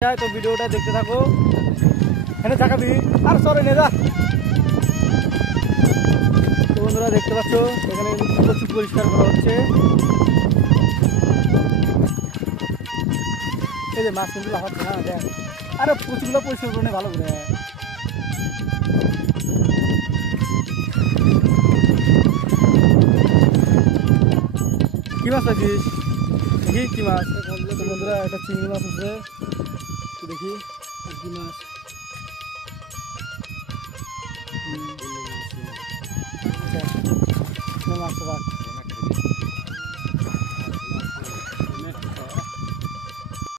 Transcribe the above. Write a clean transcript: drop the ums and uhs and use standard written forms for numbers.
তো ভিডিওটা দেখতে থাকো। এখানে তাকাবি আর সরে নে যা। তো বন্ধুরা দেখতে পাচ্ছ এখানে প্রচুর পরিষ্কার করা হচ্ছে। এই যে মাছ কিন্তু লাফাচ্ছে না, দেখ আরে প্রচুরগুলো পরিষ্কার করে ভালো করে। কি মাছ পাইছিস? দেখি কি মাছ। বন্ধুরা একটা চিংড়ি মাছ আছে, দেখি আর কি মাছ। মাছ